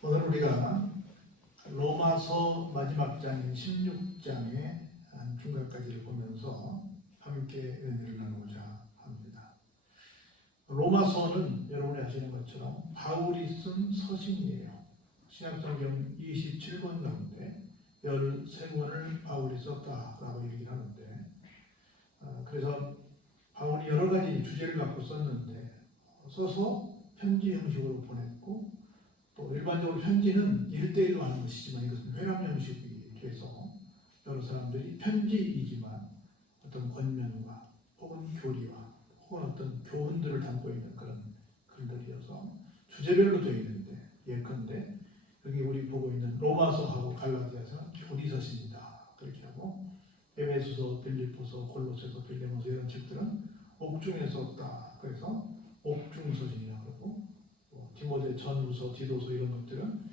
오늘 우리가 로마서 마지막 장인 16장의 한 중간까지를 보면서 함께 은혜를 나누고자 합니다. 로마서는 여러분이 아시는 것처럼 바울이 쓴 서신이에요. 신약성경 27권 가운데 13권을 바울이 썼다라고 얘기를 하는데, 그래서 바울이 여러 가지 주제를 갖고 썼는데, 써서 편지 형식으로 보냈고, 또 일반적으로 편지는 1대1로 하는 것이지만 이것은 회람 형식이 돼서 여러 사람들이 편지이지만 어떤 권면과 혹은 교리와 혹은 어떤 교훈들을 담고 있는 그런 글들이어서 주제별로 되어 있는데, 예컨대 여기 우리 보고 있는 로마서하고 갈라디아서는 교리서신이다 그렇게 하고, 에베소서, 빌립보서, 골로새서, 빌레몬서 이런 책들은 옥중에 썼다 그래서 옥중서신이라고 그러고, 디모데 전후서, 디도서 이런 것들은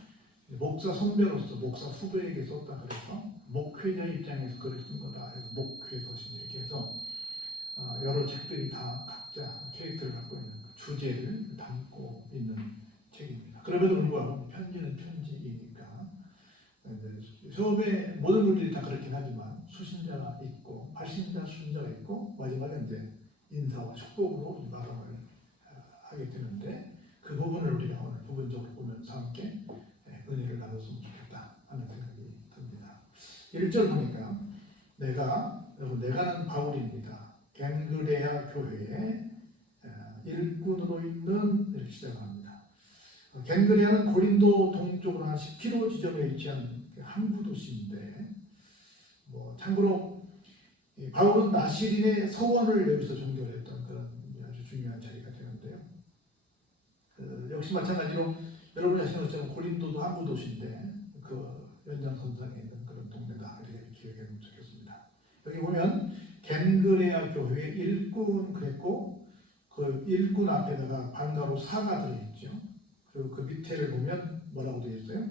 목사 선배로서 목사 후배에게 썼다 그래서 목회자 입장에서 글을 쓴 거다 해서 목회서신 이렇게 해서 여러 책들이 다 각자 캐릭터를 갖고 있는 주제를 담고 있는 책입니다. 그럼에도 불구하고 편지는 편지이니까 처음에 모든 글들이 다 그렇긴 하지만 수신자가 있고 발신자, 순자가 있고 마지막에 이제 인사와 축복으로 마감을 하게 되는데, 그 부분을 우리가 오늘 부분적으로 보면서 함께 은혜를 나눴으면 좋겠다 하는 생각이 듭니다. 1절 보니까 내가는 바울입니다. 갱그레아 교회의 일꾼으로 있는, 이렇게 시작합니다. 갱그레아는 고린도 동쪽으로 한 10km 지점에 위치한 항구 도시인데, 참고로 바울은 나시린의 서원을 여기서 종결했던 그런 아주 중요한 자리가 되는데요. 역시 마찬가지로 여러분이 아시는 것처럼 고린도도 항구 도시인데 그 연장선상에 있는 그런 동네다 이렇게 기억해 보면 좋겠습니다. 여기 보면 겐그레아 교회 일꾼 그랬고, 그 일꾼 앞에다가 반가로 사가 들어있죠. 그리고 그 밑에를 보면 뭐라고 되어 있어요?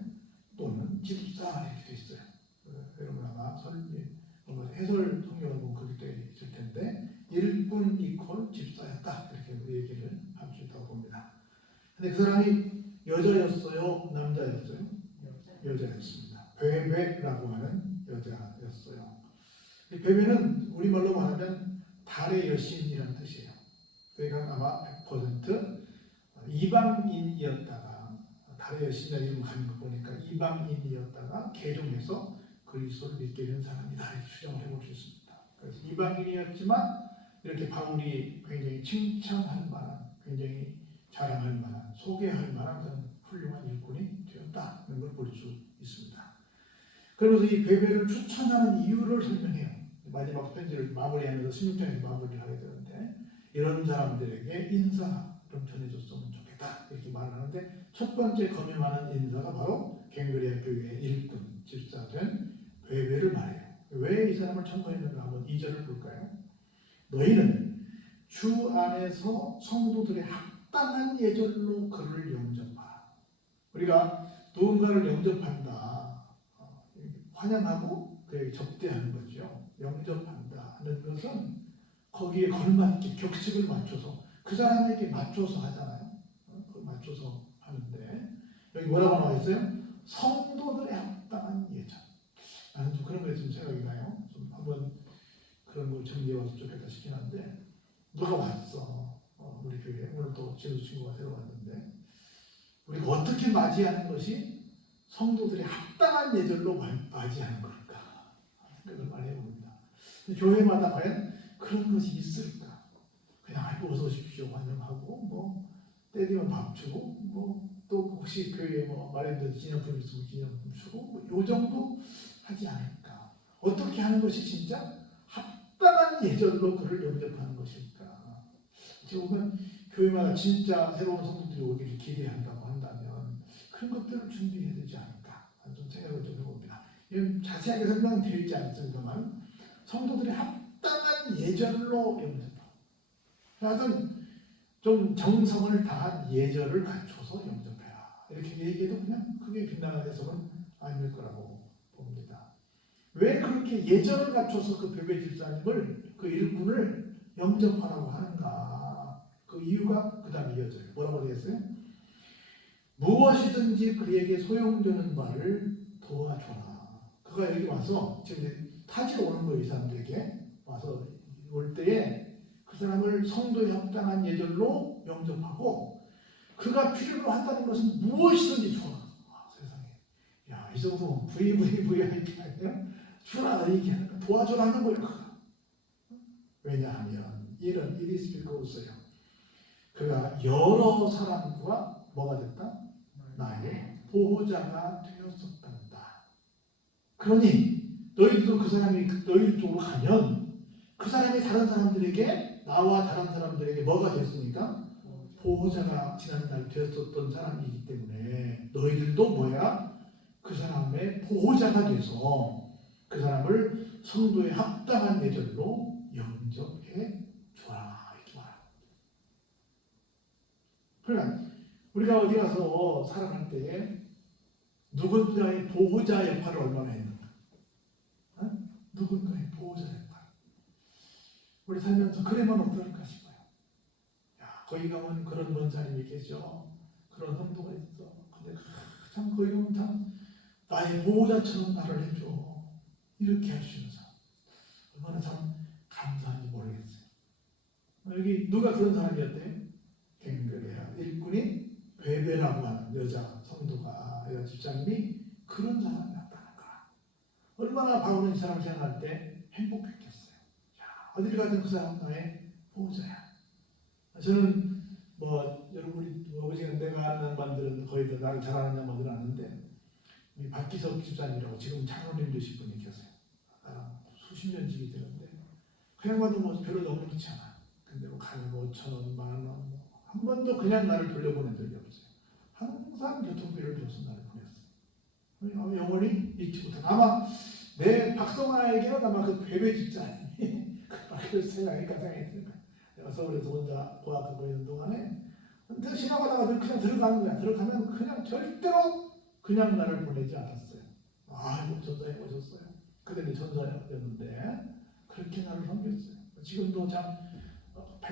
또는 집사 이렇게 되어 있어요. 여러분 아마 해설 성경을 보면 그렇게 되어 있을 텐데, 일꾼 이퀄 집사였다 이렇게 얘기를 할 수 있다고 봅니다. 근데 그 사람이 여자였어요? 남자였어요? 여자였습니다. 베베라고 하는 여자였어요. 이 베베는 우리말로 말하면 달의 여신이라는 뜻이에요. 그러니까 아마 100% 이방인이었다가, 달의 여신이라는 이름을 가진 거 보니까 이방인이었다가 개종해서 그리스도를 믿게 된 사람이다 이렇게 추정을 해볼 수 있습니다. 그래서 이방인이었지만 이렇게 바울이 굉장히 칭찬할 만한, 굉장히 자랑할 만한, 소개할 만한 그런 훌륭한 일꾼이 되었다는 걸 볼 수 있습니다. 그러면서 이 베베를 추천하는 이유를 설명해요. 마지막 편지를 마무리하면서 16장에서 마무리를 하게 되는데, 이런 사람들에게 인사 좀 전해줬으면 좋겠다 이렇게 말을 하는데, 첫 번째 거명하는 인사가 바로 갱그레아 교회의 일꾼, 집사된 베베를 말해요. 왜 이 사람을 첨부했는가 한번 2절을 볼까요? 너희는 주 안에서 성도들의 합당한 예절로 그를 영접하라. 우리가 누군가를 영접한다, 환영하고 그에게 접대하는 거죠. 영접한다는 것은 거기에 걸맞게 격식을 맞춰서 그 사람에게 맞춰서 하잖아요. 맞춰서 하는데, 여기 뭐라고 나와 있어요? 성도들의 합당한 예절. 나는 좀 그런 거에 좀 생각이 나요. 좀 한번 그런 걸 정리해봐서 좋겠다 싶긴 한데, 누가 왔어. 우리 교회에 오늘 또 지도 친구가 새로 왔는데, 우리가 어떻게 맞이하는 것이 성도들의 합당한 예절로 맞이하는 걸까 생각을 많이 해봅니다. 교회마다 과연 그런 것이 있을까? 그냥 아이고 어서 오십시오 환영하고 때리면 밥 주고 또 혹시 교회에 마련된 기념품 있으면 기념품 주고 요 정도 하지 않을까? 어떻게 하는 것이 진짜 합당한 예절로 그를 영접하는 것일까? 지금 보면 교회마다 진짜 새로운 성도들이 오기를 기대한다고 한다면 그런 것들을 준비해야 되지 않을까 좀 생각을 좀 해봅니다. 이건 자세하게 설명은 되어 있지 않습니다만 성도들의 합당한 예절로 영접하고, 하여튼 좀 정성을 다한 예절을 갖춰서 영접해라 이렇게 얘기해도 그냥 크게 빈란한 해석은 아닐 거라고 봅니다. 왜 그렇게 예절을 갖춰서 그 베베 집사님을, 그 일꾼을 영접하라고 하는가? 그 이유가 그 다음에 이어져요. 뭐라고 되어 있어요? 무엇이든지 그에게 소용되는 바를 도와줘라. 그가 여기 와서 지금 타지러 오는 거예요. 이 사람들에게 와서 올 때에 그 사람을 성도에 합당한 예절로 영접하고 그가 필요로 한다는 것은 무엇이든지 주라. 세상에. 야, 이 정도면 VVVIP 아니야? 주라 얘기하는 거 도와줘라는 거예요. 왜냐하면 이런 일이 있어요. 그가 여러 사람과 뭐가 됐다? 나의 보호자가 되었었단다. 그러니 너희들도 그 사람이 너희 쪽으로 가면 그 사람이 다른 사람들에게 나와 다른 사람들에게 뭐가 됐습니까? 보호자가 지난날 되었었던 사람이기 때문에 너희들도 뭐야? 그 사람의 보호자가 돼서 그 사람을 성도에 합당한 예절로 영접해 줘라. 이렇게 말합니다. 그러니까 우리가 어디 가서 살아갈 때 누군가의 보호자 역할을 얼마나 했는가? 어? 누군가의 보호자 역할. 우리 살면서 그래만 어떨까 싶어요. 야, 거기 가면 그런 원장님이 계셔. 그런 성도가 있어. 근데 참 거기 가면 참 나의 보호자처럼 나를 해줘. 이렇게 할 수 있는 사람. 얼마나 참 감사한지 모르겠어요. 여기 누가 그런 사람이었대요? 갱그레아 일꾼인 베베라고 하는 여자 성도가 여자 집사님이 그런 사람이 나타난 거야. 얼마나 바울은 이 사람을 생각할 때 행복했겠어요. 야, 어디를 가든 그 사람 나의 보호자야. 저는 뭐 여러분이 아버지가 내가 아는 양반들은 거의 다 나를 잘 아는 양반들은 아는데 우리 박기석 집사님이라고 지금 장로님 되신 분이 계세요. 수십 년 지기 되는데 그 양반도 뭐 별로 너무 그렇지 않아. 근데 뭐 가는 거 5,000원, 10,000원 한 번도 그냥 나를 돌려보낸 적이 없어요. 항상 교통비를 줘서 나를 보냈어요. 영원히 잊지 못해. 아마 내 박성아에게는 아마 그 베베 집사님이 그 생각하니까 생각했으니까 내가 서울에서 혼자 고학하고 있는 동안에 지나가다가 그냥 들어가는 거야. 들어가면 그냥 절대로 그냥 나를 보내지 않았어요. 아, 이거 전사해 오셨어요. 그때는 전사였는데 그렇게 나를 섬겼어요. 지금도 참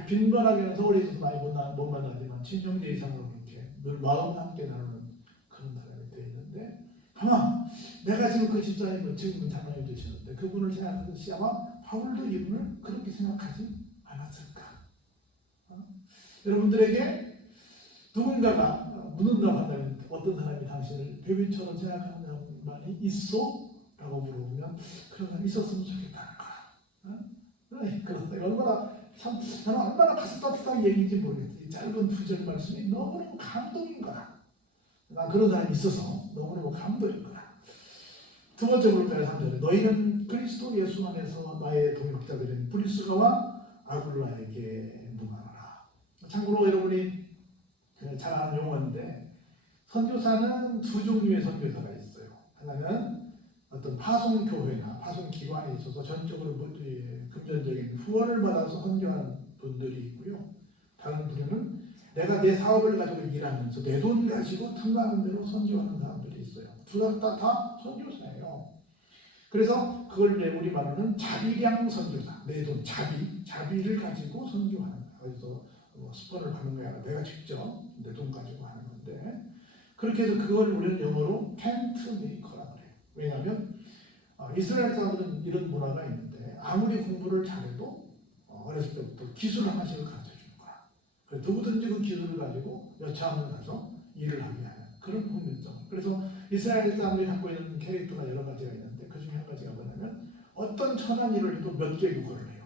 빈번하게는 서울에 있어서 많이 못 만나지만 친정제 이상으로 그렇게 늘 마음과 함께 나누는 그런 사람이 되어 있는데 아마 내가 지금 그 집사님은 지금은 장로님 되시는데 그분을 생각하듯이 아마 바울도 이분을 그렇게 생각하지 않았을까. 여러분들에게 누군가가 묻는다고 한다면 어떤 사람이 당신을 베비처럼 생각하는 사람이 있어? 라고 물어보면 그런 사람이 있었으면 좋겠다는 거야. 그런데 얼마나 참 저는 얼마나 가슴 따뜻한 얘기인지 모르겠어요. 이 짧은 두 절 말씀이 너무너무 감동인 거야. 난 그런 사람이 있어서 너무너무 감동인 거야. 두 번째 볼까요? 3절에 너희는 그리스도 예수 안에서 나의 동역자들인 브리스가와 아굴라에게 문안하라. 참고로 여러분이 잘 아는 용어인데 선교사는 두 종류의 선교사가 있어요. 하나는 어떤 파송교회나 파송기관에 있어서 전적으로 금전적인 후원을 받아서 선교하는 분들이 있고요. 다른 분들은 내가 내 사업을 가지고 일하면서 내 돈 가지고 틈나는 대로 선교하는 사람들이 있어요. 두 사람 다 선교사예요. 그래서 그걸 우리 말로는 자비량 선교사, 내 돈, 자비를 가지고 선교하는 거야. 그래서 스폰을 받는 거야. 내가 직접 내 돈 가지고 하는 건데 그렇게 해서 그걸 우리는 영어로 텐트 메이커라고 그래요. 왜냐하면 이스라엘 사람들은 이런 문화가 있는데 아무리 공부를 잘해도 어렸을 때부터 기술 하나씩을 가르쳐 주는 거야. 그래서 누구든지 그 기술을 가지고 여차하면 가서 일을 하게 하는 그런 국민성. 그래서 이스라엘 사람들이 갖고 있는 캐릭터가 여러 가지가 있는데 그 중에 한 가지가 뭐냐면 어떤 천한 일을 해도 몇 개 국어를 해요.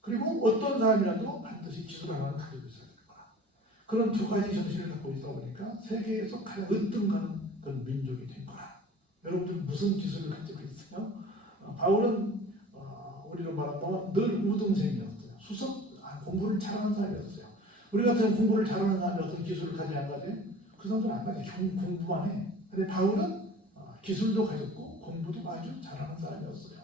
그리고 어떤 사람이라도 반드시 기술 하나를 가지고 있어야 되는 거야. 그런 두 가지 정신을 갖고 있다 보니까 세계에서 가장 으뜸가는 그런 민족이 된 거야. 여러분들 무슨 기술을 가지고 있어요? 바울은 우리로 말한다면 늘 우등생이었어요. 공부를 잘하는 사람이었어요. 우리 같은 공부를 잘하는 사람이 어떤 기술을 가지고 안 가지? 그 사람들은 안 가지. 공부만 해. 근데 바울은 기술도 가졌고 공부도 아주 잘하는 사람이었어요.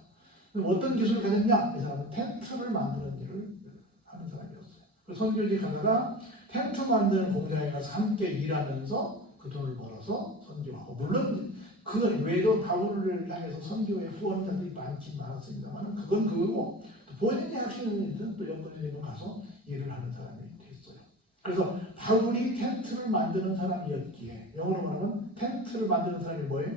어떤 기술을 가졌냐? 이 사람은 텐트를 만드는 일을 하는 사람이었어요. 그 선교지 가다가 텐트 만드는 공장에 가서 함께 일하면서 그 돈을 벌어서 선교하고 물론 그 외에도 바울을 향해서 선교의 후원자들이 많긴 많았습니다만 그건 그거고 본인이 할 수 있는 일은 또 여건이 되면 가서 일을 하는 사람이 됐어요. 그래서 바울이 텐트를 만드는 사람이었기에 영어로 말하면 텐트를 만드는 사람이 뭐예요?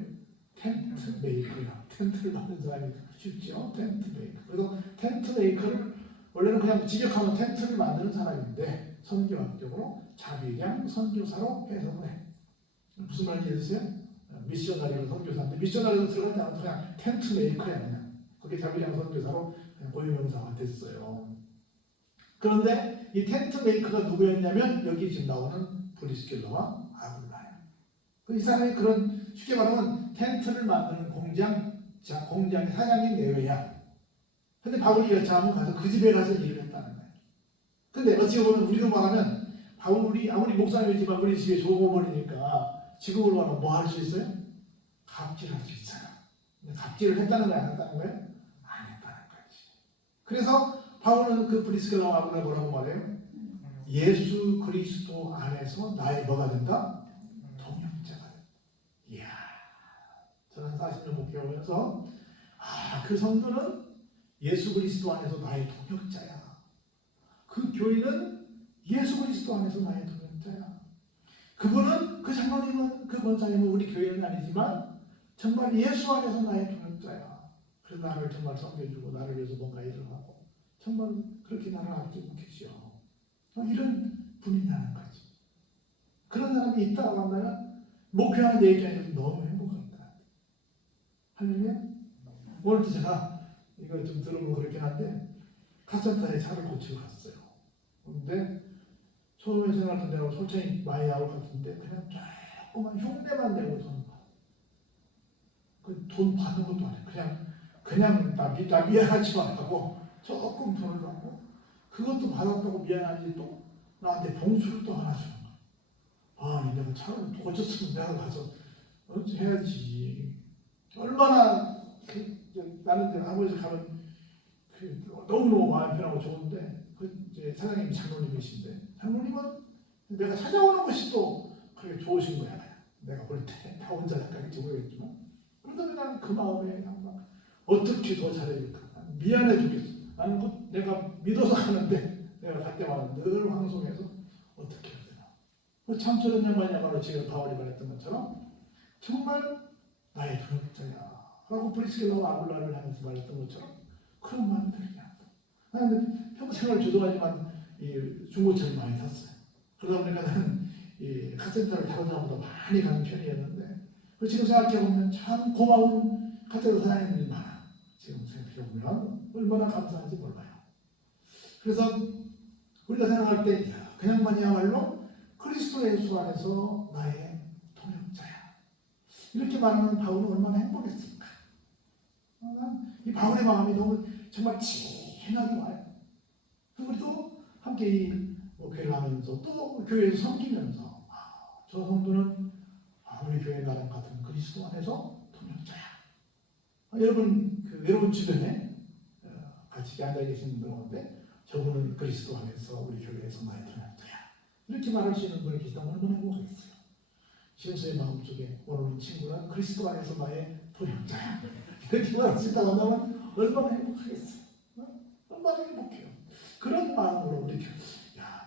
텐트 메이커야. 텐트를 만드는 사람이 쉽죠? 텐트 메이커. 그래서 텐트 메이커를 원래는 그냥 직역하면 텐트를 만드는 사람인데 선교학적으로 자비량 선교사로 해석을 해. 무슨 말인지 이해되세요? 미셔너리로 선교사인데 미셔너리로 들어가지 않아서 그냥 텐트 메이커야 그냥. 그게 자비량 선교사로 그냥 고유명사가 됐어요. 그런데 이 텐트 메이커가 누구였냐면 여기 지금 나오는 브리스길라와 아굴라예요. 이 사람이 그런 쉽게 말하면 텐트를 만드는 공장의 사장님 내외야. 근데 바울이 여차하면 가서 그 집에 가서 일을 했다는 거예요. 근데 어찌 보면 우리로 말하면 바울이 아무리 목사님이지만 우리 집에 죽어버리니까 지금으로 말하면 뭐 할 수 있어요? 갑질할 수 있어요. 근데 갑질을 했다는 거야, 안 했다는 거예요? 안 했다는 거지. 그래서 바울은 그 브리스길라와 아굴라 뭐라고 말해요? 예수 그리스도 안에서 나의 뭐가 된다? 동역자가 된다. 이야, 저는 40년 목회하면서 그 성도는 예수 그리스도 안에서 나의 동역자야. 그 교회는 예수 그리스도 안에서 나의 동역자야. 그분은 그 장로님은 그 권사님은 우리 교회는 아니지만 정말 예수 안에서 나의 동역자야. 그래서 나를 정말 섬겨주고 나를 위해서 뭔가 일을 하고 정말 그렇게 나를 아끼고 계시오. 이런 분이냐는 거지. 그런 사람이 있다고 한다면 목표하는 얘기하면 너무 행복합니다. 할렐루야. 오늘도 제가 이거 좀 들어보고 그렇긴 한데 카센터에 차를 고치고 갔어요. 근데 처음에 생각할 때 내가 솔직히 많이 나올 것 같은데 그냥 조금만 흉내만 내고 돈 받는 것도 아니에요. 그냥 나 미안하지만 하고 조금 돈을 받고 그것도 받았다고 미안하지 또 나한테 봉수를 또 하나 주는 거야. 내가 차를 고쳤으면 내가 가서 해야지. 얼마나 나는 아버지 가면 너무너무 마음 편하고 좋은데 이제 사장님이 장로님이신데 장로님은 내가 찾아오는 것이 또 그렇게 좋으신 거야. 내가 볼 때 다 혼자 약간인지 모르겠지만 그러다 그냥 그 마음에 항상 어떻게 더 잘해줄까 미안해 죽겠어. 나는 내가 믿어서 가는데 내가 갈 때마다 늘 방송에서 어떻게 해야 되나. 참 저런 양반이야말로 지금 바울이 말했던 것처럼 정말 나의 동역자야 라고 브리스길라와 아굴라를 하면서 말했던 것처럼 그런 마음이 들게 한다. 나는 평생을 주도하지만 이 중고차를 많이 탔어요. 그러다 보니까 나는 이 카센터를 다른 사람보다 많이 가는 편이었는데 지금 생각해보면 참 고마운 카센터 사장님들이 많아. 지금 생각해보면 얼마나 감사한지 몰라요. 그래서 우리가 생각할 때 그냥만이야말로 그리스도 예수 안에서 나의 동역자야. 이렇게 말하는 바울은 얼마나 행복했을까. 이 바울의 마음이 너무 정말 진하게 와요. 우리도 함께 이 교회를 하면서 또 교회에서 섬기면서 저 성도는 우리 교회 나랑 같은 그리스도 안에서 동역자야. 여러분 여러분 주변에 같이 앉아 계신 분들 가운데 저분은 그리스도 안에서 우리 교회에서 나의 동역자야. 이렇게 말할 수 있는 분이 계시다면 얼마나 행복하겠어요. 신수의 마음속에 오늘 이 친구는 그리스도 안에서 나의 동역자야. 이렇게 말할 수 있다고 한다면 얼마나 행복하겠어요. 얼마나 행복해요. 그런 마음으로 우리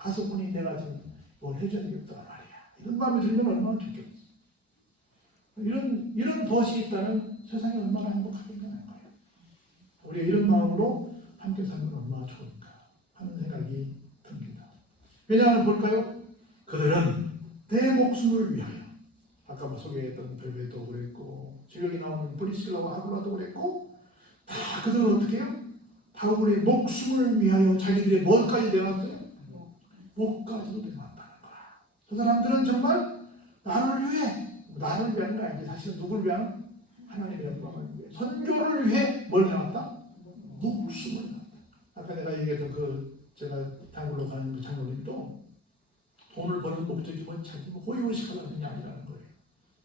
가서 보니 내가 지금 뭘 해줘야겠다 말이야. 이런 마음이 들면 얼마나 좋겠어요. 이런 벗이 있다면 세상이 얼마나 행복하겠냐는 거예요. 우리가 이런 마음으로 함께 살면 얼마나 좋을까 하는 생각이 듭니다. 왜냐하면 볼까요? 그들은 내 목숨을 위하여 아까 소개했던 베베도 그랬고 주역에 나오는 브리스길라와 아굴라도 그랬고 다 그들은 어떻게 해요? 바울의 목숨을 위하여 자기들의 뭐까지 내놨어요? 목까지도 내놨다는 거야. 그 사람들은 정말 나를 위한 거 아니지. 사실은 누굴 위한? 하나님의 영광을 위해 선교를 위해 뭘 내놨다? 목숨을 내놨다. 아까 내가 얘기했던 제가 단골로 가는 그 장로님도 돈을 버는 목적이 뭐 자기 호의호식하는 게 아니라는 거예요.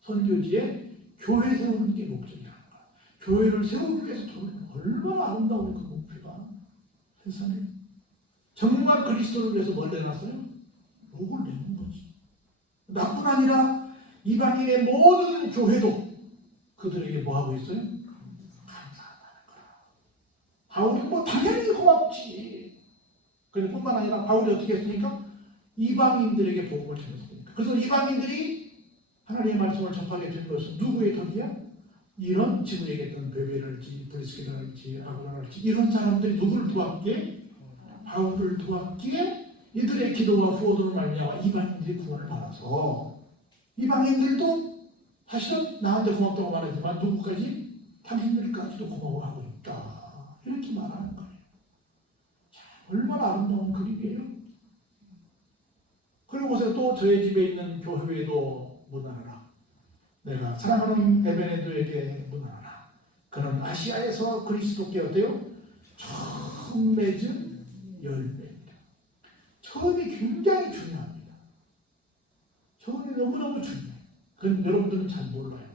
선교지에 교회 세우는 게 목적이라는 거야. 교회를 세우기 위해서 돈을 얼마나 아름다운 그 목표가 세상에 정말 그리스도를 위해서 뭘 내놨어요? 목을 내는 거지. 나뿐 아니라 이방인의 모든 교회도 그들에게 뭐 하고 있어요? 감사하다는 거야. 바울이 당연히 고맙지. 그뿐만 아니라 바울이 어떻게 했습니까? 이방인들에게 복음을 전했습니다. 그래서 이방인들이 하나님의 말씀을 접하게 된 것은 누구의 덕이야? 이런 지금 얘기했던 베베랄지 브리스기랄지 아브라랄지 이런 사람들이 누구를 도왔기에? 바울을 도왔기에 이들의 기도와 후원으로 말미암아 이방인들이 구원을 받아서 이방인들도 사실은 나한테 고맙다고 말하지만 누구까지? 당신들까지도 고마워하고 있다. 이렇게 말하는 거예요. 자, 얼마나 아름다운 그림이에요. 그리고 보세요. 또 저의 집에 있는 교회에도 문안하라. 내가 사랑하는 에베네도에게 문안하라. 그는 아시아에서 그리스도께 어때요? 처음 맺은 열매입니다. 처음이 굉장히 중요합니다. 처음이 너무너무 중요해요. 그건 여러분들은 잘 몰라요.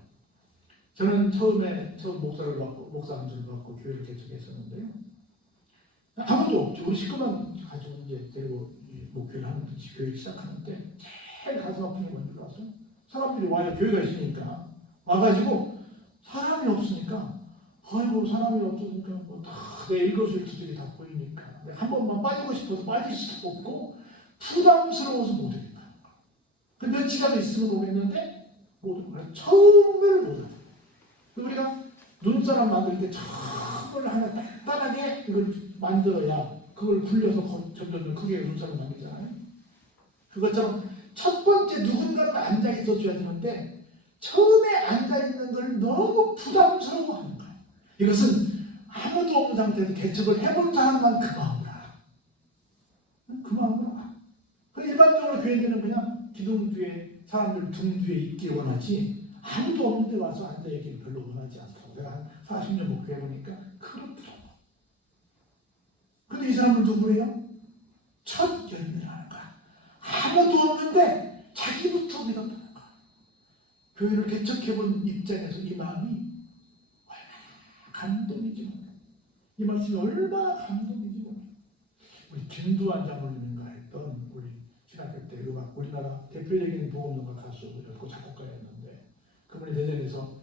저는 처음 목사를 받고 목사 안수를 받고 교회를 개척했었는데요. 아무도 없죠. 우리 식구만 가지고 이제 데리고 목회를 하는 교회를 시작하는데 제일 가슴 아픈 게 뭔지 아세요? 사람들이 와요. 교회가 있으니까 와가지고 사람이 없으니까 아이고 사람이 없으니까 내 일거수일투족이 다 보이니까 한 번만 빠지고 싶어서 빠질 수도 없고 부담스러워서 못 오겠다. 그 며칠이라도 있으면 오겠는데 못 오겠다. 처음을 못 오겠다. 우리가 눈사람 만들 때 처음을 하나 단단하게 이걸 만들어야 그걸 굴려서 점점 크게 눈사람 만들잖아요. 그것처럼 첫 번째 누군가는 앉아있어 줘야 되는데 처음에 앉아있는 걸 너무 부담스러워하는 거예요. 이것은 아무도 없는 상태에서 개척을 해본 사람만 그 마음을 알아. 그 마음을 알아. 일반적으로 교회들은 그냥 기둥 뒤에 사람들 등 뒤에 있길 원하지 아무도 없는 데 와서 앉아있기를 별로 원하지 않다고. 내가 한 40년 목회해보니까 그렇더라고. 근데 이 사람은 누구예요? 첫 열매를 하는 거야. 아무도 없는데 자기부터 믿었다는 거야. 교회를 개척해본 입장에서 이 마음이 얼마나 감동이지 몰라. 이 말씀이 얼마나 감동이지 몰라. 우리 김두한 장로님인가 했던 우리 신학교 때 음악 우리나라 대표적인 보험음악 가수였고 작곡가였는데 그분이 내년에서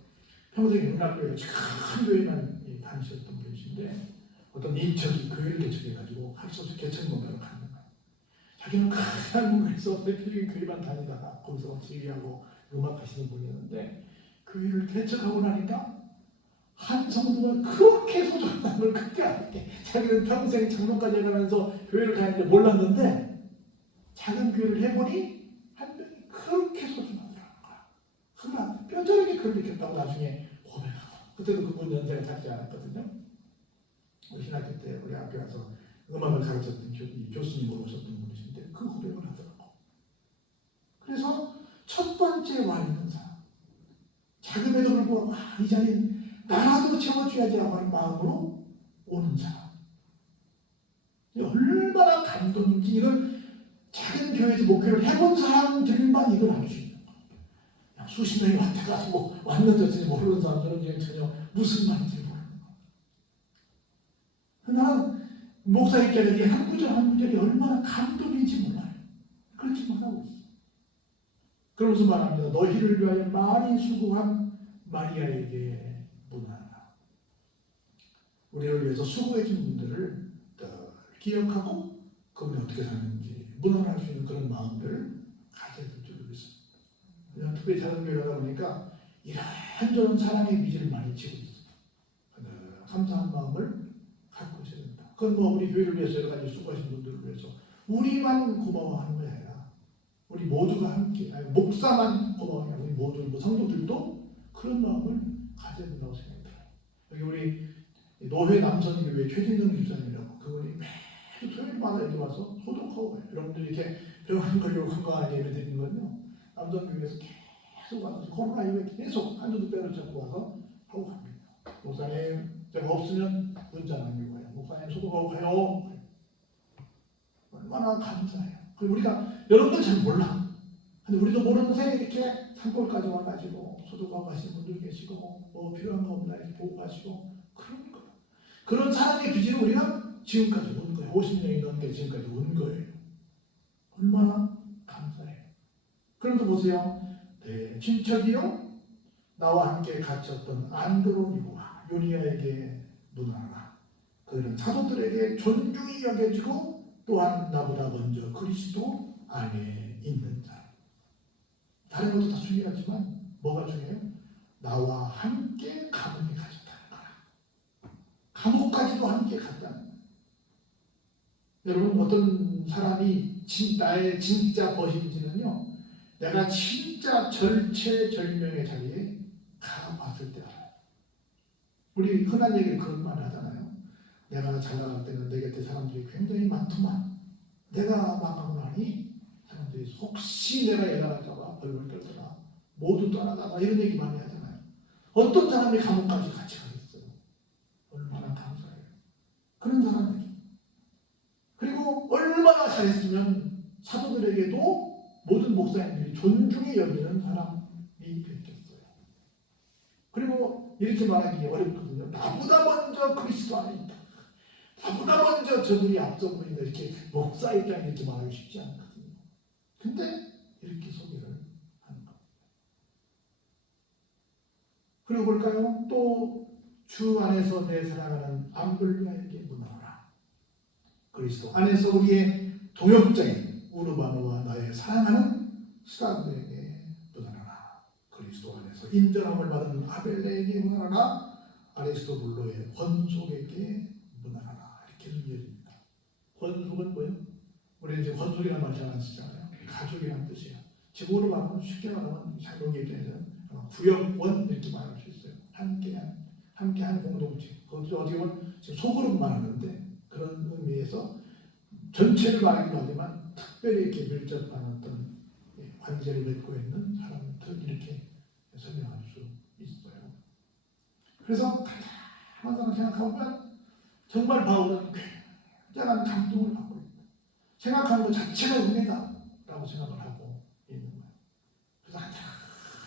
평생 음악교회를 큰 교회만 다니셨던 분이신데 어떤 인척이 교회를 개척해가지고 학습 개척문화로 가는 거예요. 자기는 큰 한국에서 대표적인 교회만 다니다가 거기서 지휘하고 음악하시는 분이었는데 교회를 개척하고 나니까 한 성도가 그렇게 소중한 걸 그때 알았게 자기는 평생 장로까지 해가면서 교회를 다니는데 몰랐는데 작은 교회를 해보니 한 명이 그렇게 소중하더라는 거야. 그가 뼈저리게 그걸 느꼈다고 나중에 고백하고 그때도 그분 연세가 작지 않았거든요. 우리 신학교 때 우리 학교 가서 음악을 가르쳤던 교수님으로 오셨던 분이신데 그 고백을 하더라고. 그래서 첫 번째 와 있는 사람 작음에도 불구하고 이 자리는 나라도 채워줘야지라고 하는 마음으로 오는 사람. 얼마나 감동인지 이걸 작은 교회에서 목회를 해본 사람들만 이걸 알 수 있는 거예요. 수십 명이 왔다가도 왔는지 모르는 사람들은 전혀 무슨 말인지 모르는 거예요. 나는 목사 입장에서 한 구절 한 구절이 얼마나 감동인지 몰라요. 그렇게 말하고 있어요. 그러면서 말합니다. 너희를 위하여 많이 수고한 마리아에게 문안하라. 우리를 위해서 수고해준 분들을 기억하고 그분이 어떻게 사는지 문안할 수 있는 그런 마음을 가져야 될 줄 믿습니다. 특별히 작은 교회가 보니까 이런저런 사랑의 빚을 많이 지고 있어요. 감사한 마음을 갖고 있어야 됩니다. 그건 우리 교회를 위해서 여러 가지 수고하신 분들을 위해서 우리만 고마워하는 게 아니라 우리 모두가 함께 목사만 고마워해야 우리 모두 성도들도 그런 마음을 가져야 된다고 생각해요. 여기 우리 노회 남선교회 최진정 집사님이라고 그분이 매주 토요일마다 여기 와서 소독하고 가요. 여러분들이 이렇게 병원 걸리고 건강하게 예배 드리는 건요. 남선교회에서 계속 와서 코로나 이후에 계속 한두 배를 잡고 와서 하고 갑니다. 목사님 제가 없으면 문자 남기고 가요. 목사님 소독하고 가요. 얼마나 감사해요. 그리고 우리가 여러분들 잘 몰라. 근데 우리도 모르는 새에 이렇게 산골까지 와가지고 소독하고 가시는 분들 계시고 필요한 거 없나 이렇게 보고 가시고 그런 거예요. 그런 사랑의 기질을 우리가 지금까지 온 거예요. 50년이 넘게 지금까지 온 거예요. 얼마나 감사해요. 그런데 보세요. 네, 친척이요 나와 함께 갇혔던 안드로니고와 요니아에게 문안하라. 그들은 사도들에게 존중히 여겨지고 또한 나보다 먼저 그리스도 안에 있는 사람. 다른 것도 다 중요하지만 뭐가 중요해요? 나와 함께 감옥에 가졌다는 거야. 감옥까지도 함께 갔다는 거야. 여러분, 어떤 사람이 나의 진짜 벗인지는요, 내가 진짜 절체절명의 자리에 가봤을 때 알아요. 우리 흔한 얘기를 그런 말 하잖아요. 내가 잘 나갈 때는 내 곁에 사람들이 굉장히 많더만 내가 망하고 나니 사람들이 혹시 내가 일어날까봐 벌벌 떨더라. 모두 떠나가봐. 이런 얘기 많이 하잖아요. 어떤 사람이 감옥까지 같이 가겠어요? 얼마나 감사해요. 그런 사람이죠. 그리고 얼마나 잘했으면 사도들에게도 모든 목사님들이 존중히 여기는 사람이 됐겠어요. 그리고 이렇게 말하기 어렵거든요. 나보다 먼저 그리스도 안에 있다. 나보다 먼저 저들이 앞서 보인다. 이렇게 목사 입장에 이렇게 말하기 쉽지 않거든요. 근데 이렇게 소개를 하는 겁니다. 그리고 볼까요? 또 주 안에서 내 사랑하는 암블리아에게 문하노라. 그리스도 안에서 우리의 동역자인 우르바노와 나의 사랑하는 스라브에게 문하노라. 그리스도 안에서 인정함을 받은 아벨레에게 문하노라. 아리스토블로의 권속에게 문하노라. 이렇게 이어집니다. 권속은 뭐예요? 우리 이제 권속이라는 말 잘 안 쓰잖아요. 가족이라는 뜻이에요. 지금 우르바노는 쉽게 말하면 자동 입장에서는 구역원 이렇게 말할 수 있어요. 함께한 공동체. 그것도 어떻게 보면 지금 속으로 말하는데 그런 의미에서 전체를 말하기도 하지만 특별히 이렇게 밀접한 어떤 관계를 맺고 있는 사람들 이렇게 설명할 수 있어요. 그래서 가만히 생각하면 정말 바울은 굉장한 감동을 받고 있다. 생각하는 것 자체가 은혜다라고 생각을 하고 있는 거예요. 그래서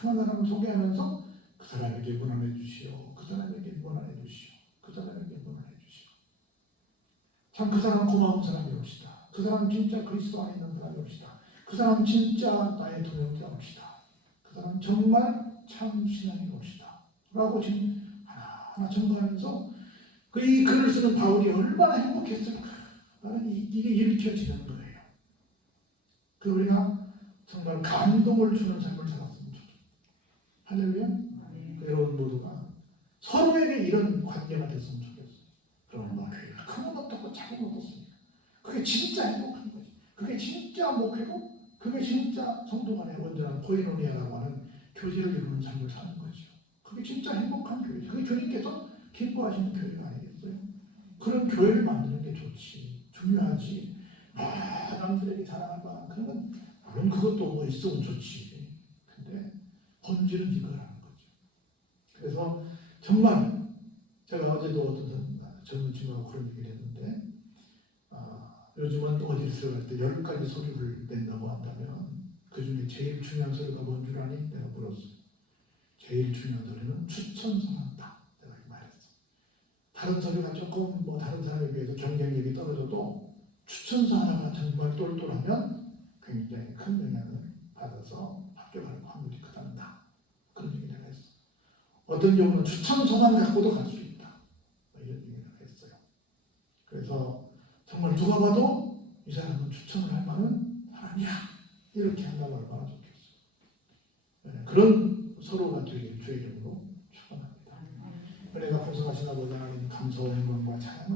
하나하나 사람을 소개하면서 그 사람에게 문안해 주시오. 그 사람에게 문안해 주시오. 그 사람에게 문안해 주시오. 참 그 사람 고마운 사람이옵시다. 그 사람 진짜 그리스도 안에 있는 사람이옵시다. 그 사람 진짜 나의 동역자옵시다. 그 사람 정말 참 신앙이옵시다. 라고 지금 하나하나 점검하면서 이 글을 쓰는 바울이 얼마나 행복했을까. 나는 이게 일으켜지는 거예요. 그 우리가 정말 감동을 주는 삶을 살았으면 좋겠어요. 할렐루야. 여러분 모두가 서로에게 이런 관계가 됐으면 좋겠어요. 그런 교회가 큰 것도 없고 작은 것도 없습니다. 그게 진짜 행복한 거지. 그게 진짜 목회고 그게 진짜 성도 간의 온전한 코이노니아라고 하는 교제를 이루는 삶을 사는 거죠. 그게 진짜 행복한 교회죠. 그게 주님께서 기뻐하시는 교회가 아니겠어요? 그런 교회를 만드는 게 좋지. 중요하지. 사람들에게 자랑할 만한 그런 건 물론 그것도 뭐 있으면 좋지. 근데 본질은 이거라는 거죠. 그래서 정말 제가 어제도 어떤 젊은 친구가 그런 얘기를 했는데 요즘은 어디를 들어갈 때 10가지 서류를 낸다고 한다면 그 중에 제일 중요한 서류가 뭔 줄 아니? 내가 물었어요. 제일 중요한 서류는 추천서란다. 내가 말했어. 다른 서류가 조금 다른 사람에 비해서 경쟁력이 떨어져도 추천서 하나가 정말 똘똘하면 굉장히 큰 영향을 받아서 합격할 확률이 크단다. 그런 얘기 내가 했어. 어떤 경우는 추천서만 갖고도 갈 수 있다. 이런 얘기를 했어요. 그래서 정말 누가 봐도 이 사람은 추천을 할 만한 사람이야. 이렇게 한다고 얼마나 좋겠어요. 그런 서로가 되길 주의 이름으로 축원합니다. 은혜가 풍성하시나 보다 하나님 감사와 영광과 찬양을